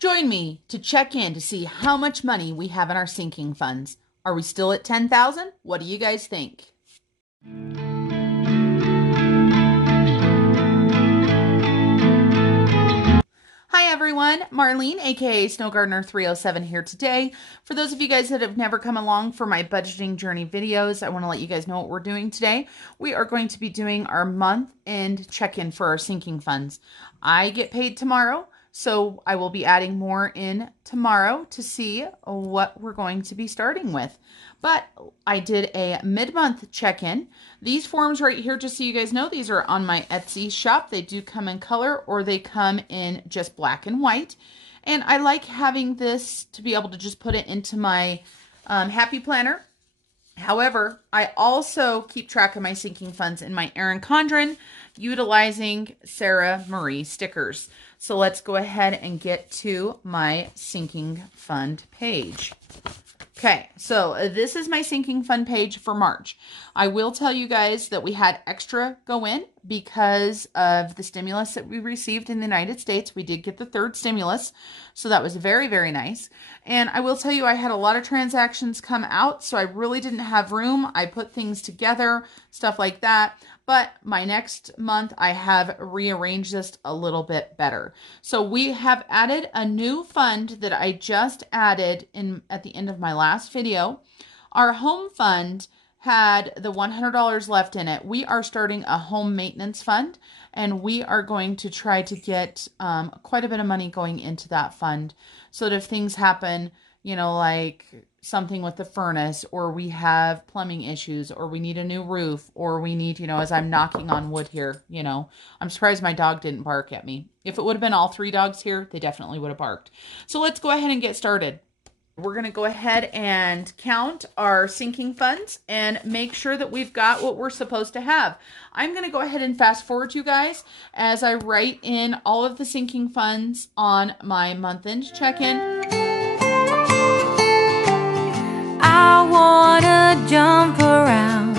Join me to check in to see how much money we have in our sinking funds. Are we still at 10,000? What do you guys think? Hi everyone, Marlene, aka SnowGardener307 here today. For those of you guys that have never come along for my budgeting journey videos, I want to let you guys know what we're doing today. We are going to be doing our month-end check-in for our sinking funds. I get paid tomorrow, so I will be adding more in tomorrow to see what we're going to be starting with. But I did a mid-month check-in. These forms right here, just so you guys know, these are on my Etsy shop. They do come in color or they come in just black and white. And I like having this to be able to just put it into my Happy Planner. However, I also keep track of my sinking funds in my Erin Condren utilizing Sarah Marie stickers. So let's go ahead and get to my sinking fund page. Okay, so this is my sinking fund page for March. I will tell you guys that we had extra go in because of the stimulus that we received in the United States. We did get the third stimulus, so that was very, very nice. And I will tell you, I had a lot of transactions come out, so I really didn't have room. I put things together, stuff like that. But my next month, I have rearranged this a little bit better. So we have added a new fund that I just added at the end of my last video. Our home fund had the $100 left in it. We are starting a home maintenance fund, and we are going to try to get quite a bit of money going into that fund so that if things happen, you know, like something with the furnace, or we have plumbing issues, or we need a new roof, or we need, you know, as I'm knocking on wood here, you know, I'm surprised my dog didn't bark at me. If it would have been all three dogs here, they definitely would have barked. So let's go ahead and get started. We're going to go ahead and count our sinking funds and make sure that we've got what we're supposed to have. I'm going to go ahead and fast forward you guys as I write in all of the sinking funds on my month-end check-in. I wanna jump around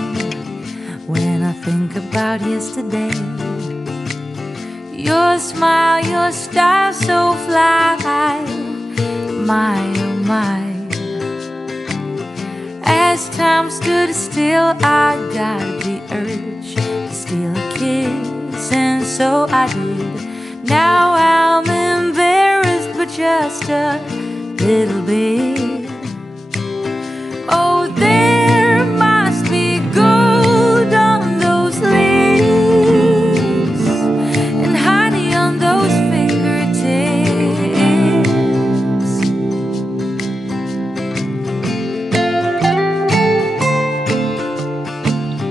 when I think about yesterday. Your smile, your style so fly, my oh my. As time stood still, I got the urge to steal a kiss, and so I did. Now I'm embarrassed, but just a little bit. Oh, there must be gold on those lips and honey on those fingertips.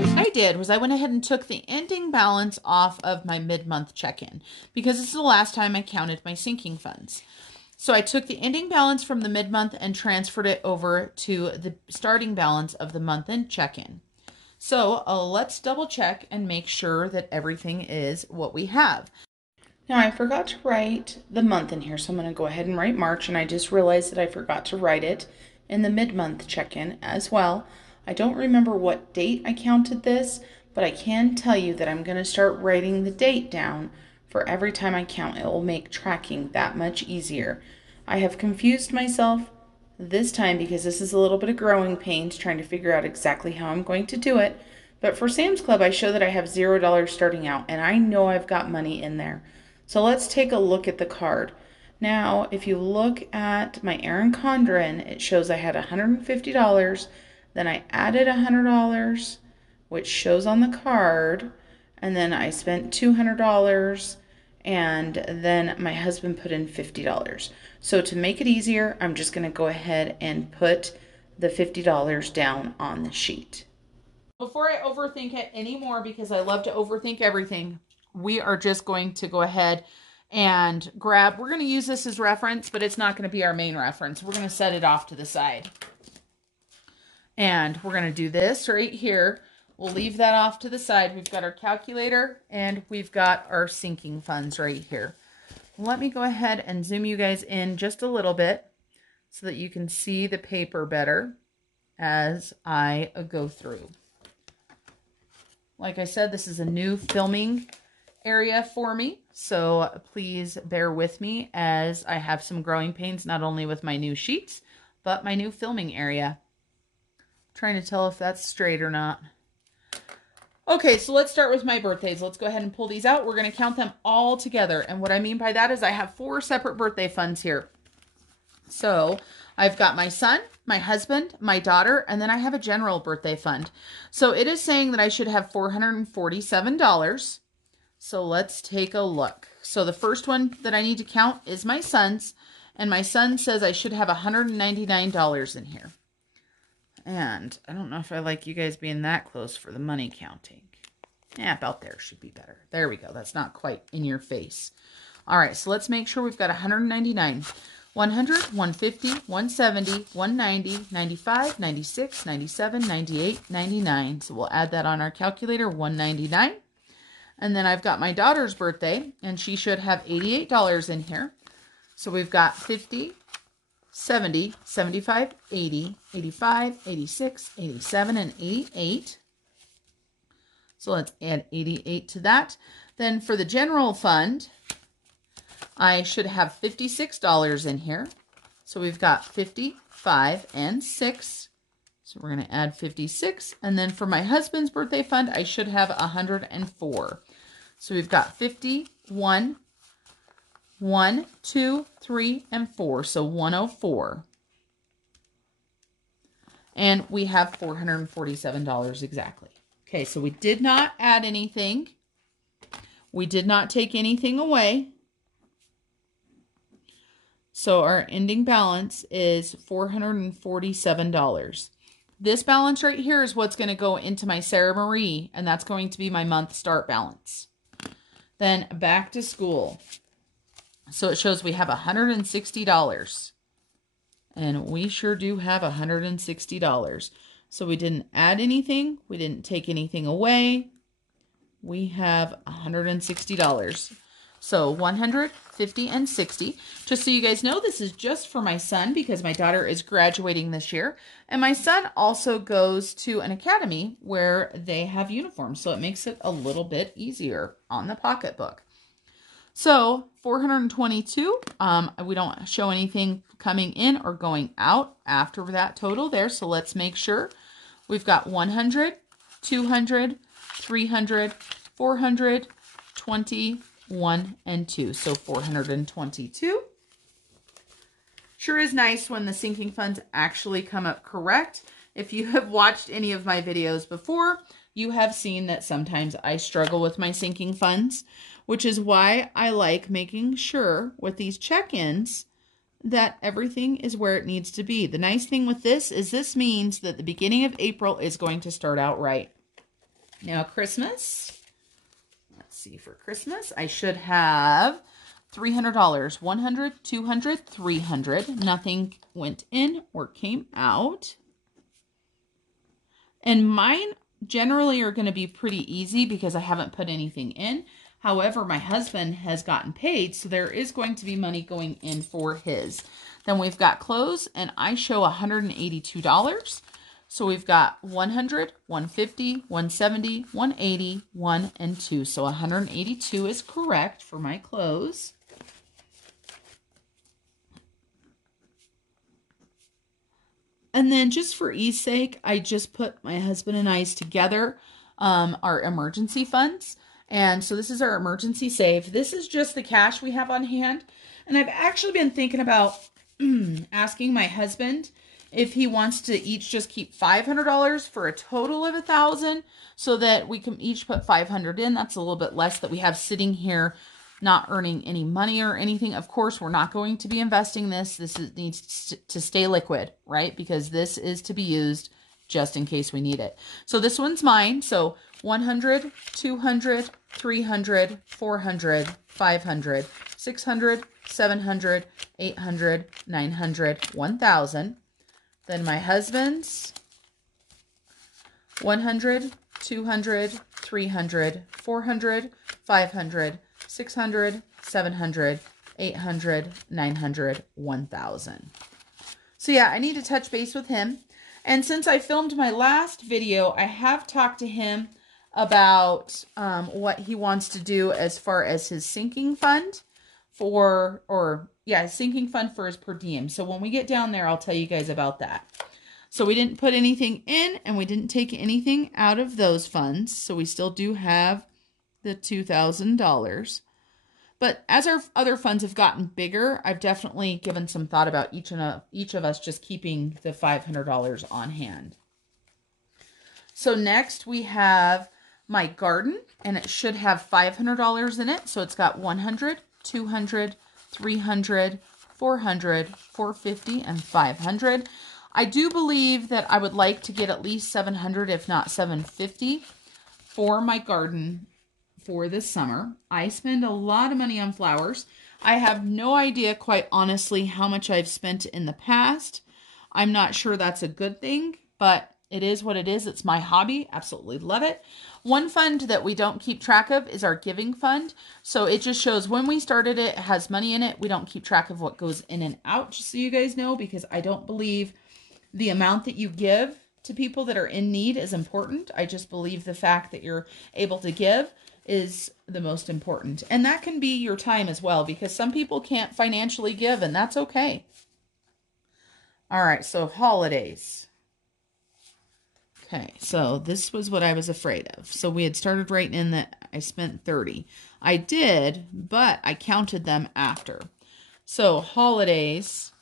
What I did was I went ahead and took the ending balance off of my mid-month check-in because this is the last time I counted my sinking funds. So I took the ending balance from the mid-month and transferred it over to the starting balance of the month-end check-in. So let's double check and make sure that everything is what we have. Now I forgot to write the month in here, so I'm going to go ahead and write March, and I just realized that I forgot to write it in the mid-month check-in as well. I don't remember what date I counted this, but I can tell you that I'm going to start writing the date down for every time I count. It will make tracking that much easier. I have confused myself this time because this is a little bit of growing pains trying to figure out exactly how I'm going to do it. But for Sam's Club, I show that I have $0 starting out, and I know I've got money in there. So let's take a look at the card. Now, if you look at my Erin Condren, it shows I had $150. Then I added $100, which shows on the card. And then I spent $200, and then my husband put in $50. So to make it easier, I'm just going to go ahead and put the $50 down on the sheet. Before I overthink it anymore, because I love to overthink everything, we are just going to go ahead and grab, we're going to use this as reference, but it's not going to be our main reference. We're going to set it off to the side. And we're going to do this right here. We'll leave that off to the side. We've got our calculator and we've got our sinking funds right here. Let me go ahead and zoom you guys in just a little bit so that you can see the paper better as I go through. Like I said, this is a new filming area for me. So please bear with me as I have some growing pains, not only with my new sheets, but my new filming area. I'm trying to tell if that's straight or not. Okay, so let's start with my birthdays. Let's go ahead and pull these out. We're going to count them all together. And what I mean by that is I have 4 separate birthday funds here. So I've got my son, my husband, my daughter, and then I have a general birthday fund. So it is saying that I should have $447. So let's take a look. So the first one that I need to count is my son's. And my son says I should have $199 in here. And I don't know if I like you guys being that close for the money counting. Yeah, about there should be better. There we go. That's not quite in your face. All right, so let's make sure we've got 199. 100, 150, 170, 190, 95, 96, 97, 98, 99. So we'll add that on our calculator, 199. And then I've got my daughter's birthday, and she should have $88 in here. So we've got 50, 70, 75, 80, 85, 86, 87, and 88. So let's add 88 to that. Then for the general fund, I should have $56 in here. So we've got 55 and 6. So we're going to add 56. And then for my husband's birthday fund, I should have 104. So we've got 51, 1, 2, 3, and 4. So 104. And we have $447 exactly. Okay, so we did not add anything. We did not take anything away. So our ending balance is $447. This balance right here is what's going to go into my Sarah Marie, and that's going to be my month start balance. Then back to school. So it shows we have $160. And we sure do have $160. So we didn't add anything. We didn't take anything away. We have $160. So 100, 50, and 60. Just so you guys know, this is just for my son because my daughter is graduating this year. And my son also goes to an academy where they have uniforms. So it makes it a little bit easier on the pocketbook. So 422, we don't show anything coming in or going out after that total there. So let's make sure we've got 100, 200, 300, 400, 20, 1, and 2. So 422. Sure is nice when the sinking funds actually come up correct. If you have watched any of my videos before, you have seen that sometimes I struggle with my sinking funds, which is why I like making sure with these check-ins that everything is where it needs to be. The nice thing with this is this means that the beginning of April is going to start out right. Now Christmas, let's see, for Christmas, I should have $300, 100, 200, 300. Nothing went in or came out. And mine generally are going to be pretty easy because I haven't put anything in. However, my husband has gotten paid, so there is going to be money going in for his. Then we've got clothes, and I show $182. So we've got 100, 150, 170, 180, 1, and 2. So 182 is correct for my clothes. And then just for ease sake, I just put my husband and I's together, our emergency funds. And so this is our emergency save. This is just the cash we have on hand. And I've actually been thinking about asking my husband if he wants to each just keep $500 for a total of $1,000 so that we can each put $500 in. That's a little bit less that we have sitting here not earning any money or anything. Of course, we're not going to be investing this. Needs to stay liquid, right? Because this is to be used just in case we need it. So this one's mine. So 100, 200, 300, 400, 500, 600, 700, 800, 900, 1,000. Then my husband's 100, 200, 300, 400, 500, 600, 700, 800, 900, 1,000. So yeah, I need to touch base with him. And since I filmed my last video, I have talked to him about what he wants to do as far as his sinking fund sinking fund for his per diem. So when we get down there, I'll tell you guys about that. So we didn't put anything in and we didn't take anything out of those funds. So we still do have the $2,000. But as our other funds have gotten bigger, I've definitely given some thought about each of us just keeping the $500 on hand. So next we have my garden, and it should have $500 in it. So it's got 100, 200, 300, 400, 450, and 500. I do believe that I would like to get at least 700, if not 750, for my garden for this summer. I spend a lot of money on flowers. I have no idea, quite honestly, how much I've spent in the past. I'm not sure that's a good thing, but it is what it is. It's my hobby. Absolutely love it. One fund that we don't keep track of is our giving fund. So it just shows when we started it, it has money in it. We don't keep track of what goes in and out, just so you guys know, because I don't believe the amount that you give to people that are in need is important. I just believe the fact that you're able to give is the most important. And that can be your time as well, because some people can't financially give, and that's okay. All right, so holidays. Okay, so this was what I was afraid of. So we had started writing in that I spent 30. I did, but I counted them after. So holidays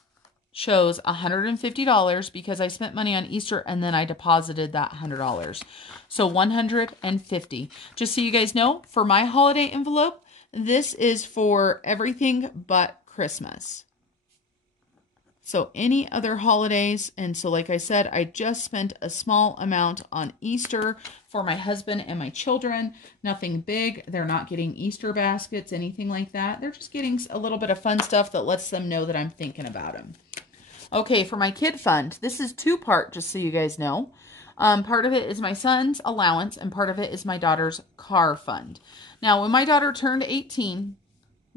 shows $150 because I spent money on Easter and then I deposited that $100. So $150. Just so you guys know, for my holiday envelope, this is for everything but Christmas. So any other holidays, and so like I said, I just spent a small amount on Easter for my husband and my children. Nothing big. They're not getting Easter baskets, anything like that. They're just getting a little bit of fun stuff that lets them know that I'm thinking about them. Okay, for my kid fund, this is two-part, just so you guys know. Part of it is my son's allowance, and part of it is my daughter's car fund. Now, when my daughter turned 18,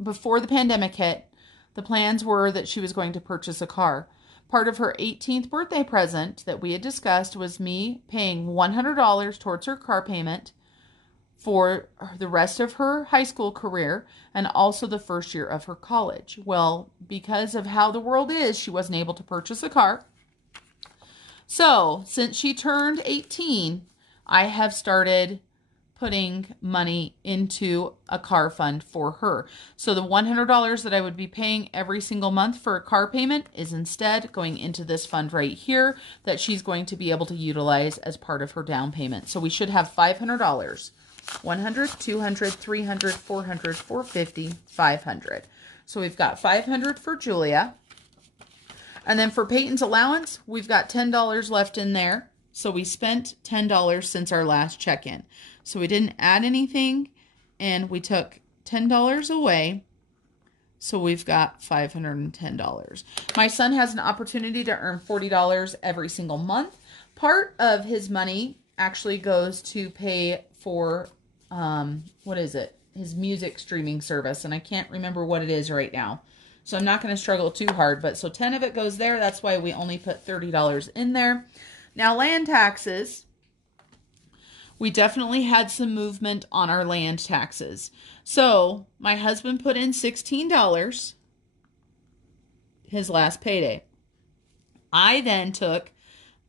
before the pandemic hit, the plans were that she was going to purchase a car. Part of her 18th birthday present that we had discussed was me paying $100 towards her car payment for the rest of her high school career and also the first year of her college. Well, because of how the world is, she wasn't able to purchase a car. So, since she turned 18, I have started putting money into a car fund for her. So the $100 that I would be paying every single month for a car payment is instead going into this fund right here that she's going to be able to utilize as part of her down payment. So we should have $500. 100, 200, 300, 400, 450, 500. So we've got 500 for Julia. And then for Peyton's allowance, we've got $10 left in there. So we spent $10 since our last check-in. So we didn't add anything, and we took $10 away. So we've got $510. My son has an opportunity to earn $40 every single month. Part of his money actually goes to pay for, his music streaming service. And I can't remember what it is right now. So I'm not going to struggle too hard. But so 10 of it goes there. That's why we only put $30 in there. Now, land taxes. We definitely had some movement on our land taxes. So my husband put in $16, his last payday. I then took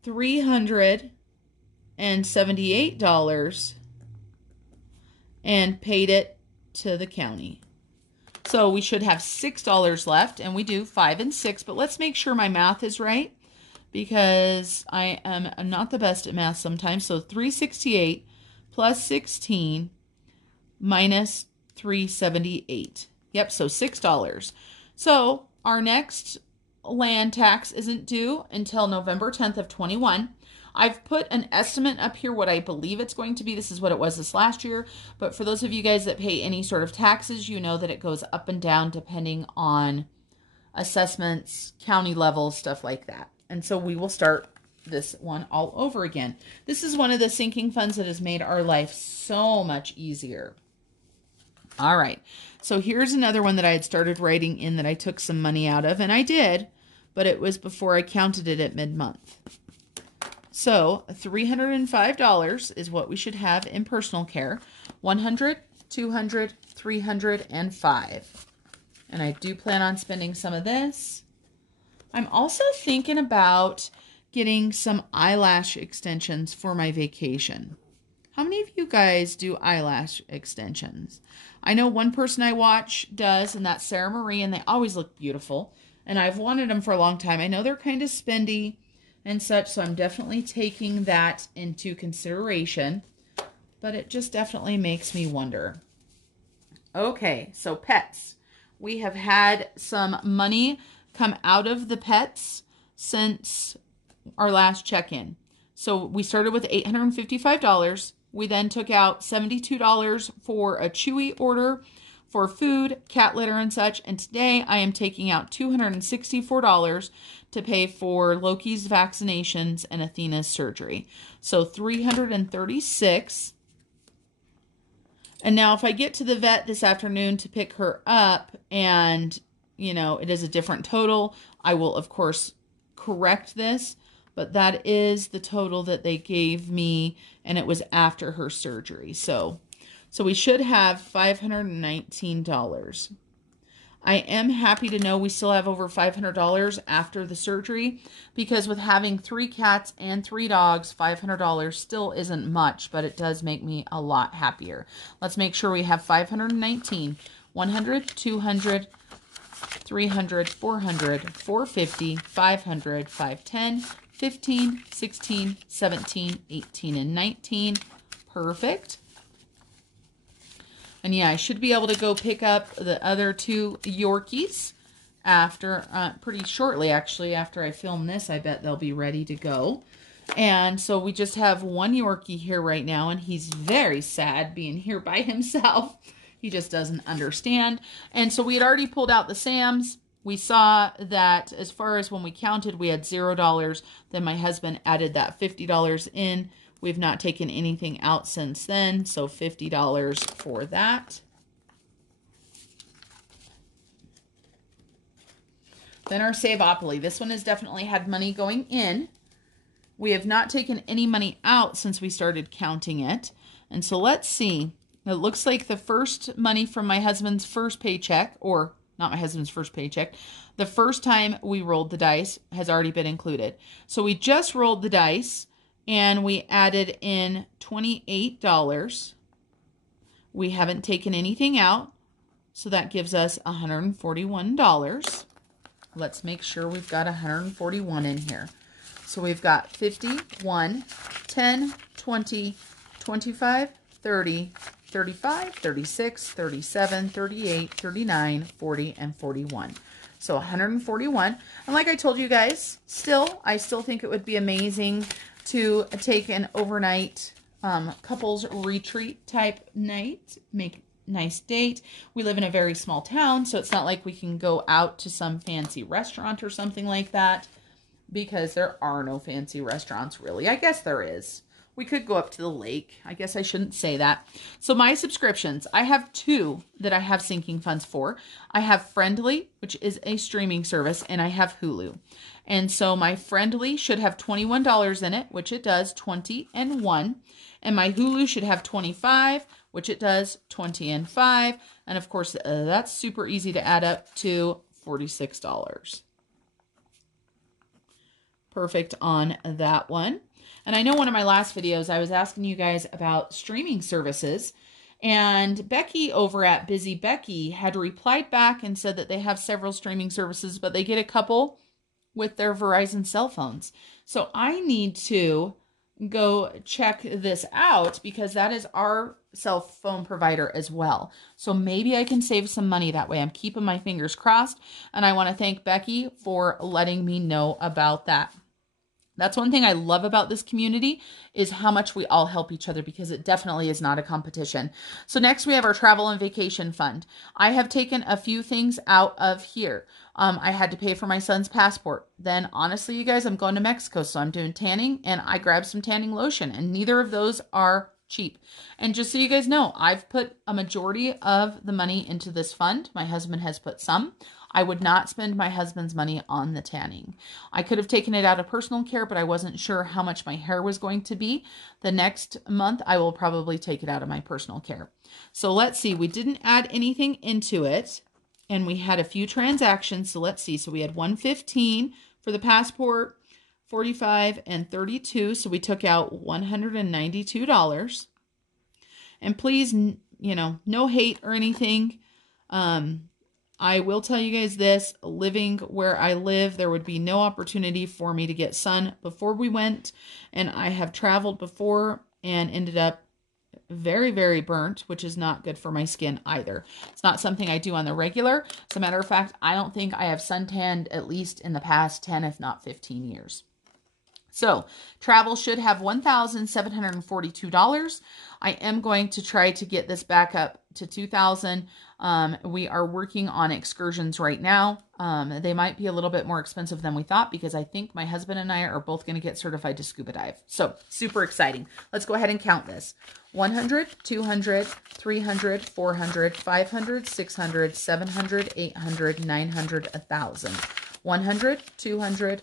$378 and paid it to the county. So we should have $6 left, and we do 5 and 6, but let's make sure my math is right, because I'm not the best at math sometimes. So 368 plus 16 minus 378. Yep, so $6. So our next land tax isn't due until November 10th of 21. I've put an estimate up here what I believe it's going to be. This is what it was this last year. But for those of you guys that pay any sort of taxes, you know that it goes up and down depending on assessments, county level, stuff like that. And so we will start this one all over again. This is one of the sinking funds that has made our life so much easier. All right. So here's another one that I had started writing in that I took some money out of, and I did, but it was before I counted it at mid-month. So $305 is what we should have in personal care. 100, 200, 300, and 5. And I do plan on spending some of this. I'm also thinking about getting some eyelash extensions for my vacation. How many of you guys do eyelash extensions? I know one person I watch does, and that's Sarah Marie, and they always look beautiful. And I've wanted them for a long time. I know they're kind of spendy and such, so I'm definitely taking that into consideration. But it just definitely makes me wonder. Okay, so pets. We have had some money come out of the pets since our last check-in. So we started with $855. We then took out $72 for a Chewy order for food, cat litter, and such. And today I am taking out $264 to pay for Loki's vaccinations and Athena's surgery. So $336. And now if I get to the vet this afternoon to pick her up and, you know, it is a different total, I will, of course, correct this. But that is the total that they gave me, and it was after her surgery. So we should have $519. I am happy to know we still have over $500 after the surgery, because with having 3 cats and 3 dogs, $500 still isn't much, but it does make me a lot happier. Let's make sure we have 519, 100, 200, 300, 400, 450, 500, 510, 15, 16, 17, 18, and 19. Perfect. And yeah, I should be able to go pick up the other 2 Yorkies after, pretty shortly actually, after I film this. I bet they'll be ready to go. And so we just have 1 Yorkie here right now, and he's very sad being here by himself. He just doesn't understand. And so we had already pulled out the Sams. We saw that as far as when we counted, we had $0. Then my husband added that $50 in. We've not taken anything out since then, so $50 for that. Then our Saveopoly. This one has definitely had money going in. We have not taken any money out since we started counting it. And so let's see. It looks like the first money from my husband's first paycheck, or not my husband's first paycheck, the first time we rolled the dice has already been included. So we just rolled the dice and we added in $28. We haven't taken anything out, so that gives us $141. Let's make sure we've got 141 in here. So we've got 50, 1, 10, 20, 25, 30, 35, 36, 37, 38, 39, 40, and 41. So 141. And like I told you guys, I still think it would be amazing to take an overnight couples retreat type night, make a nice date. We live in a very small town, so it's not like we can go out to some fancy restaurant or something like that, because there are no fancy restaurants really. I guess there is. We could go up to the lake. I guess I shouldn't say that. So my subscriptions, I have 2 that I have sinking funds for. I have Friendly, which is a streaming service, and I have Hulu. And so my Friendly should have $21 in it, which it does, 20 and 1. And my Hulu should have 25, which it does, 20 and 5. And of course, that's super easy to add up to $46. Perfect on that one. And I know one of my last videos, I was asking you guys about streaming services, and Becky over at Busy Becky had replied back and said that they have several streaming services, but they get a couple with their Verizon cell phones. So I need to go check this out, because that is our cell phone provider as well. So maybe I can save some money that way. I'm keeping my fingers crossed, and I want to thank Becky for letting me know about that. That's one thing I love about this community, is how much we all help each other, because it definitely is not a competition. So next we have our travel and vacation fund. I have taken a few things out of here. I had to pay for my son's passport. Then honestly, you guys, I'm going to Mexico, so I'm doing tanning, and I grabbed some tanning lotion, and neither of those are cheap. And just so you guys know, I've put a majority of the money into this fund. My husband has put some. I would not spend my husband's money on the tanning. I could have taken it out of personal care, but I wasn't sure how much my hair was going to be. The next month, I will probably take it out of my personal care. So let's see. We didn't add anything into it, and we had a few transactions. So let's see. So we had $115 for the passport, $45 and $32. So we took out $192. And please, you know, no hate or anything. I will tell you guys this, living where I live, there would be no opportunity for me to get sun before we went. And I have traveled before and ended up very, very burnt, which is not good for my skin either. It's not something I do on the regular. As a matter of fact, I don't think I have suntanned at least in the past 10, if not 15 years. So travel should have $1,742. I am going to try to get this back up to $2,000. We are working on excursions right now. They might be a little bit more expensive than we thought because I think my husband and I are both going to get certified to scuba dive. So super exciting. Let's go ahead and count this. 100, 200, 300, 400, 500, 600, 700, 800, 900, 1,000. 100, 200,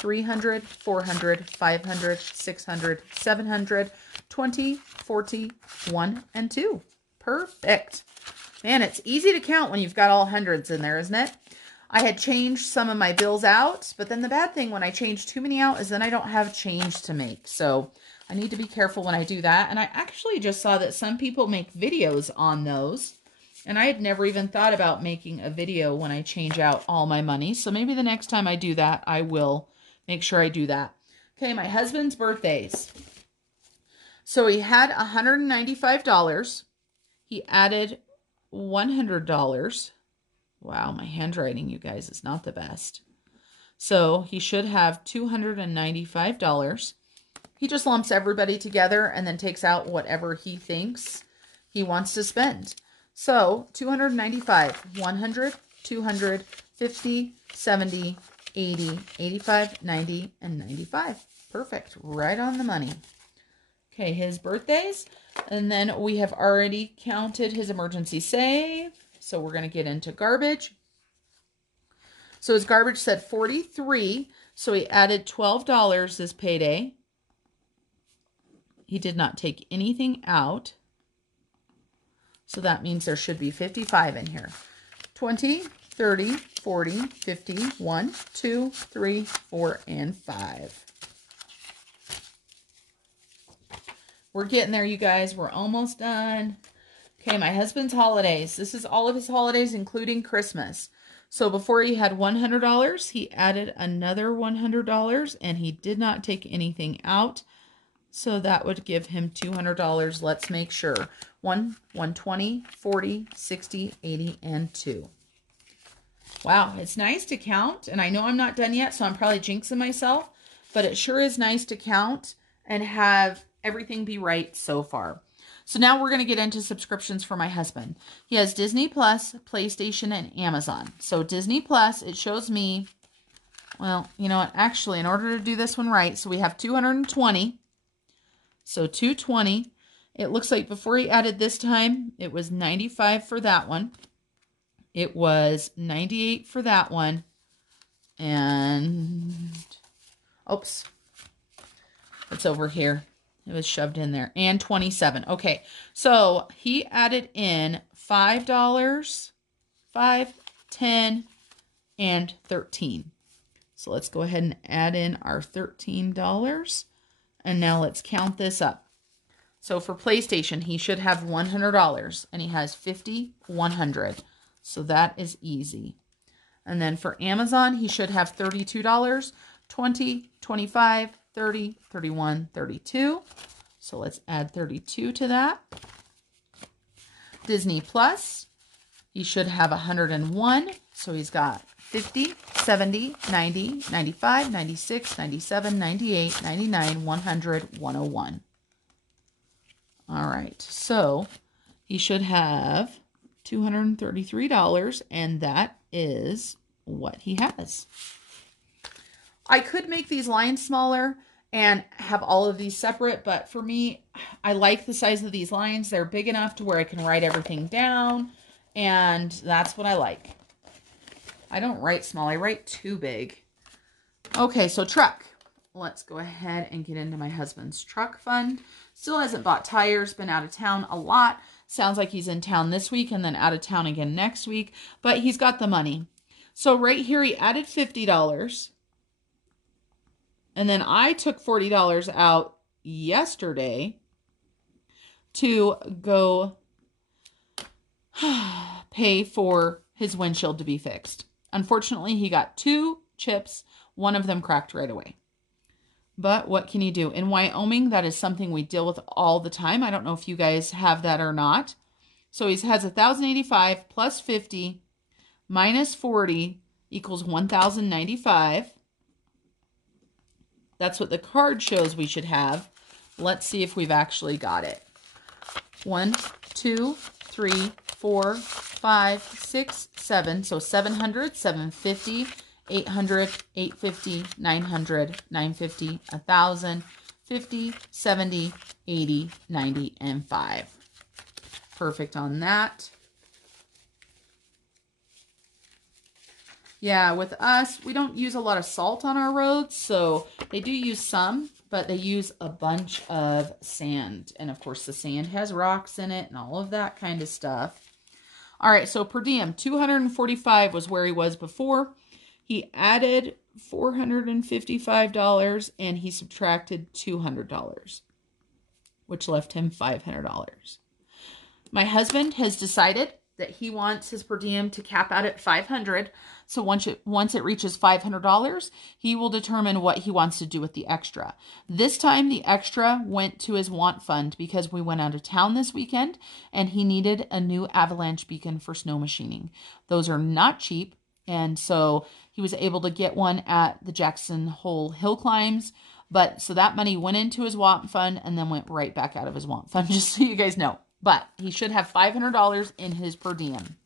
300, 400, 500, 600, 700, 20, 40, 1, and 2. Perfect. Man, it's easy to count when you've got all hundreds in there, isn't it? I had changed some of my bills out, but then the bad thing when I change too many out is then I don't have change to make. So I need to be careful when I do that. And I actually just saw that some people make videos on those. And I had never even thought about making a video when I change out all my money. So maybe the next time I do that, I will make sure I do that. Okay, my husband's birthdays. So he had $195. He added $100. Wow, my handwriting, you guys, is not the best. So he should have $295. He just lumps everybody together and then takes out whatever he thinks he wants to spend. So 295, 100, 200, 50, 70, 80, 85, 90, and 95. Perfect. Right on the money. Okay, his birthdays. And then we have already counted his emergency save. So we're going to get into garbage. So his garbage said 43. So he added $12 this payday. He did not take anything out. So that means there should be 55 in here. 20, 30, 40, 50, 1, 2, 3, 4, and 5. We're getting there, you guys. We're almost done. Okay, my husband's holidays. This is all of his holidays, including Christmas. So before he had $100, he added another $100, and he did not take anything out. So that would give him $200. Let's make sure. 1, 120, 40, 60, 80, and 2. Wow, it's nice to count. And I know I'm not done yet, so I'm probably jinxing myself. But it sure is nice to count and have everything be right so far. So now we're going to get into subscriptions for my husband. He has Disney Plus, PlayStation, and Amazon. So Disney Plus, it shows me, well, you know what? Actually, in order to do this one right, so we have 220. So 220. It looks like before he added this time, it was 95 for that one. It was 98 for that one. And, oops, it's over here. It was shoved in there. And 27. Okay, so he added in $5, 5, 10, and 13. So let's go ahead and add in our $13. And now let's count this up. So for PlayStation, he should have $100. And he has 50, 100. So that is easy. And then for Amazon, he should have $32, 20, 25, 30, 31, 32. So let's add 32 to that. Disney Plus, he should have 101. So he's got 50, 70, 90, 95, 96, 97, 98, 99, 100, 101. All right. So he should have $233, and that is what he has. I could make these lines smaller and have all of these separate, but for me, I like the size of these lines. They're big enough to where I can write everything down, and that's what I like. I don't write small, I write too big. Okay, so truck. Let's go ahead and get into my husband's truck fund. Still hasn't bought tires, been out of town a lot. Sounds like he's in town this week and then out of town again next week, but he's got the money. So right here, he added $50. And then I took $40 out yesterday to go pay for his windshield to be fixed. Unfortunately, he got 2 chips. One of them cracked right away. But what can you do? In Wyoming, that is something we deal with all the time. I don't know if you guys have that or not. So he has 1,085 plus 50 minus 40 equals 1,095. That's what the card shows we should have. Let's see if we've actually got it. 1, 2, 3, 4, 5, 6, 7. So 700, 750, 800, 850, 900, 950, 1,000, 50, 70, 80, 90, and 5. Perfect on that. Yeah, with us, we don't use a lot of salt on our roads, so they do use some, but they use a bunch of sand. And of course, the sand has rocks in it and all of that kind of stuff. All right, so per diem, 245 was where he was before. He added $455 and he subtracted $200, which left him $500. My husband has decided that he wants his per diem to cap out at $500. So once it reaches $500, he will determine what he wants to do with the extra. This time the extra went to his want fund because we went out of town this weekend and he needed a new avalanche beacon for snow machining. Those are not cheap. And so he was able to get one at the Jackson Hole Hill Climbs. But so that money went into his want fund and then went right back out of his want fund, just so you guys know. But he should have $500 in his per diem.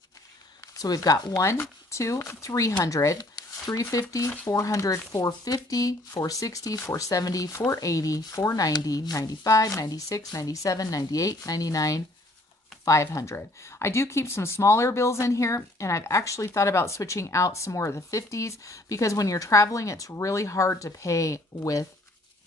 So we've got 1, 2, 300, 350, 400, 450, 460, 470, 480, 490, 95, 96, 97, 98, 99, 500. I do keep some smaller bills in here, and I've actually thought about switching out some more of the 50s because when you're traveling, it's really hard to pay with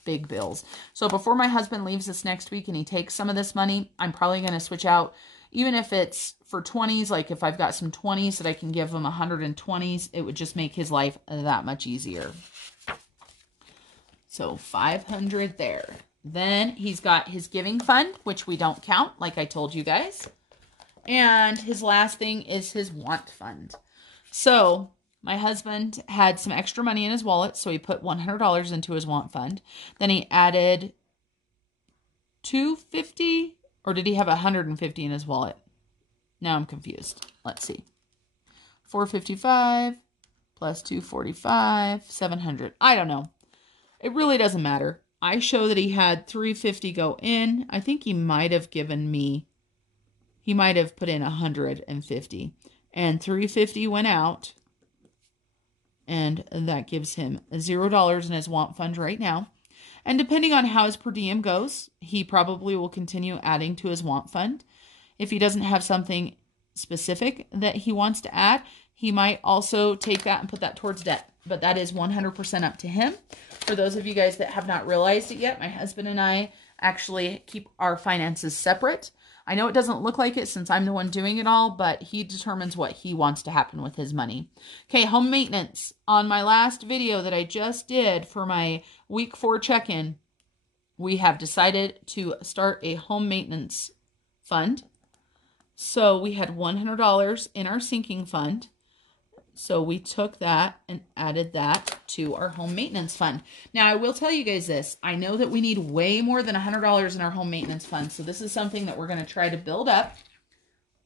big bills. So before my husband leaves us next week and he takes some of this money, I'm probably going to switch out, even if it's for 20s, like if I've got some 20s that I can give him 120s, it would just make his life that much easier. So 500 there. Then he's got his giving fund, which we don't count, like I told you guys. And his last thing is his want fund. So my husband had some extra money in his wallet, so he put $100 into his want fund. Then he added $250, or did he have $150 in his wallet? Now I'm confused. Let's see. $455 plus $245, $700. I don't know. It really doesn't matter. I show that he had $350 go in. I think he might have given me, he might have put in $150. And $350 went out. And that gives him $0 in his want fund right now. And depending on how his per diem goes, he probably will continue adding to his want fund. If he doesn't have something specific that he wants to add, he might also take that and put that towards debt. But that is 100% up to him. For those of you guys that have not realized it yet, my husband and I actually keep our finances separate. I know it doesn't look like it since I'm the one doing it all, but he determines what he wants to happen with his money. Okay, home maintenance. On my last video that I just did for my week 4 check-in, we have decided to start a home maintenance fund. So we had $100 in our sinking fund. So we took that and added that to our home maintenance fund. Now, I will tell you guys this. I know that we need way more than $100 in our home maintenance fund. So this is something that we're going to try to build up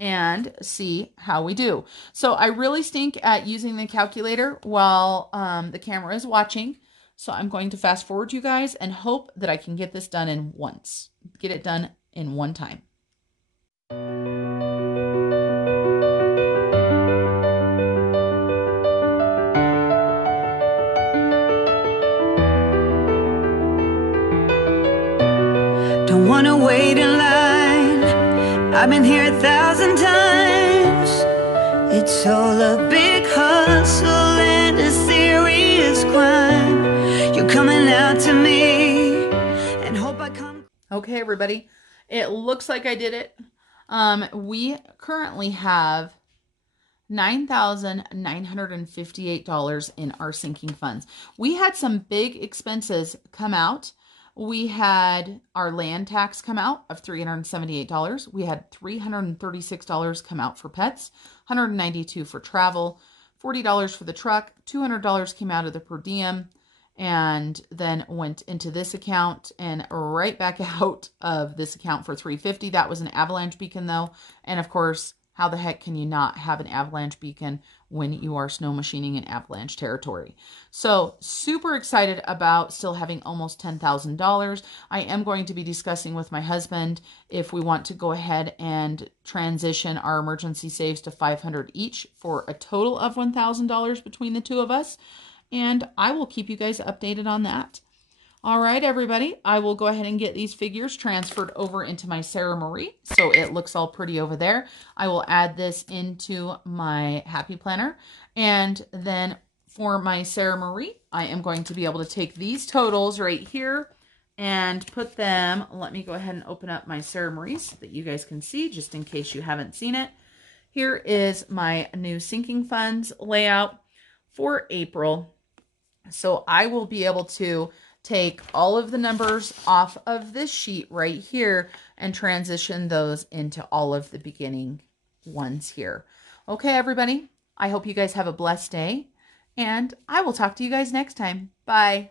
and see how we do. So I really stink at using the calculator while the camera is watching. So I'm going to fast forward you guys and hope that I can get this done in once. Get it done in one time. Don't wanna wait in line. I've been here 1,000 times. It's all a big hug. hustle and a serious crime. You're coming out to me and hope I come. Okay, everybody, it looks like I did it. We currently have $9,958 in our sinking funds. We had some big expenses come out. We had our land tax come out of $378. We had $336 come out for pets, $192 for travel, $40 for the truck, $200 came out of the per diem, and then went into this account and right back out of this account for $350. That was an avalanche beacon though. And of course, how the heck can you not have an avalanche beacon when you are snow machining in avalanche territory? So super excited about still having almost $10,000. I am going to be discussing with my husband if we want to go ahead and transition our emergency saves to $500 each for a total of $1,000 between the two of us. And I will keep you guys updated on that. All right, everybody, I will go ahead and get these figures transferred over into my Sarah Marie so it looks all pretty over there. I will add this into my Happy Planner. And then for my Sarah Marie, I am going to be able to take these totals right here and put them, let me go ahead and open up my Sarah Marie so that you guys can see, just in case you haven't seen it. Here is my new sinking funds layout for April. So I will be able to take all of the numbers off of this sheet right here and transition those into all of the beginning ones here. Okay, everybody, I hope you guys have a blessed day, and I will talk to you guys next time. Bye.